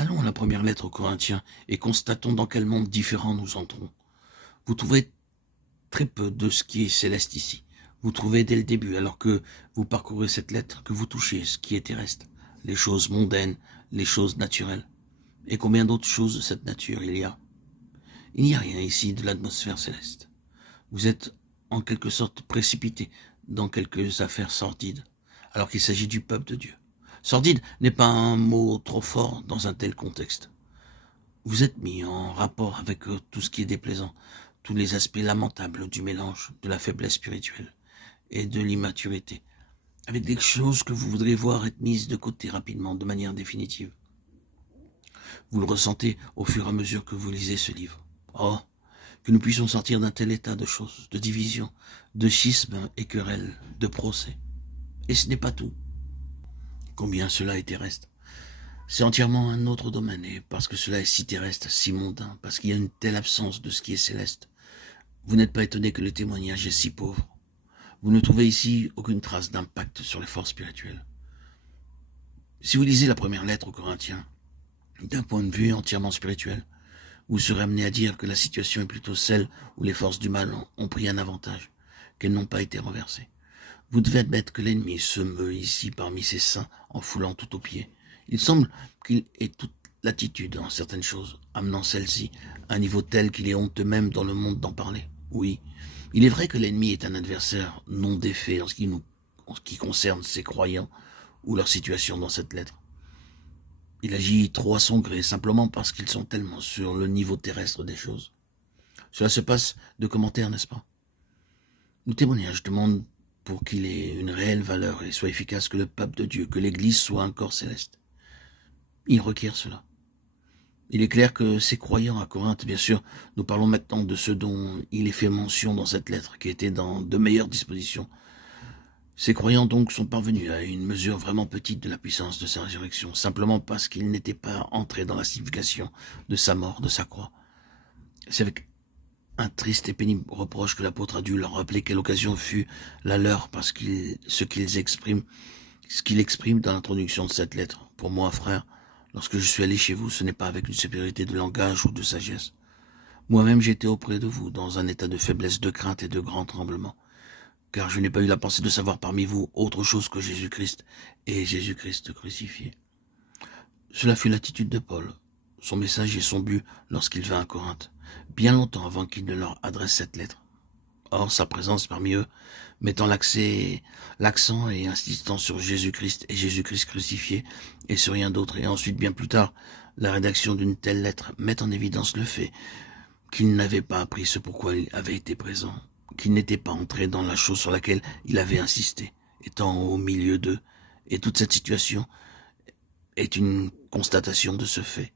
Allons à la première lettre aux Corinthiens et constatons dans quel monde différent nous entrons. Vous trouverez très peu de ce qui est céleste ici. Vous trouvez dès le début, alors que vous parcourez cette lettre, que vous touchez ce qui est terrestre, les choses mondaines, les choses naturelles. Et combien d'autres choses de cette nature il y a? Il n'y a rien ici de l'atmosphère céleste. Vous êtes en quelque sorte précipité dans quelques affaires sordides, alors qu'il s'agit du peuple de Dieu. Sordide n'est pas un mot trop fort dans un tel contexte. Vous êtes mis en rapport avec tout ce qui est déplaisant, tous les aspects lamentables du mélange, de la faiblesse spirituelle et de l'immaturité, avec des choses que vous voudrez voir être mises de côté rapidement, de manière définitive. Vous le ressentez au fur et à mesure que vous lisez ce livre. Oh, que nous puissions sortir d'un tel état de choses, de division, de schisme et querelles, de procès. Et ce n'est pas tout. Combien cela est terrestre. C'est entièrement un autre domaine, et parce que cela est si terrestre, si mondain, parce qu'il y a une telle absence de ce qui est céleste, vous n'êtes pas étonné que le témoignage est si pauvre. Vous ne trouvez ici aucune trace d'impact sur les forces spirituelles. Si vous lisez la première lettre aux Corinthiens, d'un point de vue entièrement spirituel, vous serez amené à dire que la situation est plutôt celle où les forces du mal ont pris un avantage, qu'elles n'ont pas été renversées. Vous devez admettre que l'ennemi se meut ici parmi ses saints en foulant tout aux pieds. Il semble qu'il ait toute l'attitude en certaines choses, amenant celles-ci à un niveau tel qu'il est honteux même dans le monde d'en parler. Oui, il est vrai que l'ennemi est un adversaire non défait en ce qui concerne ses croyants ou leur situation dans cette lettre. Il agit trop à son gré, simplement parce qu'ils sont tellement sur le niveau terrestre des choses. Cela se passe de commentaires, n'est-ce pas? Le témoignage demande pour qu'il ait une réelle valeur et soit efficace que le peuple de Dieu, que l'Église soit un corps céleste. Il requiert cela. Il est clair que ces croyants à Corinthe, bien sûr, nous parlons maintenant de ceux dont il est fait mention dans cette lettre, qui étaient dans de meilleures dispositions. Ces croyants donc sont parvenus à une mesure vraiment petite de la puissance de sa résurrection, simplement parce qu'ils n'étaient pas entrés dans la signification de sa mort, de sa croix. C'est avec un triste et pénible reproche que l'apôtre a dû leur rappeler quelle occasion fut la leur, parce que ce qu'il exprime dans l'introduction de cette lettre. Pour moi, frère, lorsque je suis allé chez vous, ce n'est pas avec une supériorité de langage ou de sagesse. Moi-même, j'étais auprès de vous, dans un état de faiblesse, de crainte et de grand tremblement, car je n'ai pas eu la pensée de savoir parmi vous autre chose que Jésus-Christ et Jésus-Christ crucifié. Cela fut l'attitude de Paul, son message et son but lorsqu'il vint à Corinthe, bien longtemps avant qu'il ne leur adresse cette lettre. Or, sa présence parmi eux, mettant l'accent et insistant sur Jésus-Christ et Jésus-Christ crucifié et sur rien d'autre, et ensuite bien plus tard, la rédaction d'une telle lettre met en évidence le fait qu'il n'avait pas appris ce pourquoi il avait été présent, qu'il n'était pas entré dans la chose sur laquelle il avait insisté, étant au milieu d'eux, et toute cette situation est une constatation de ce fait.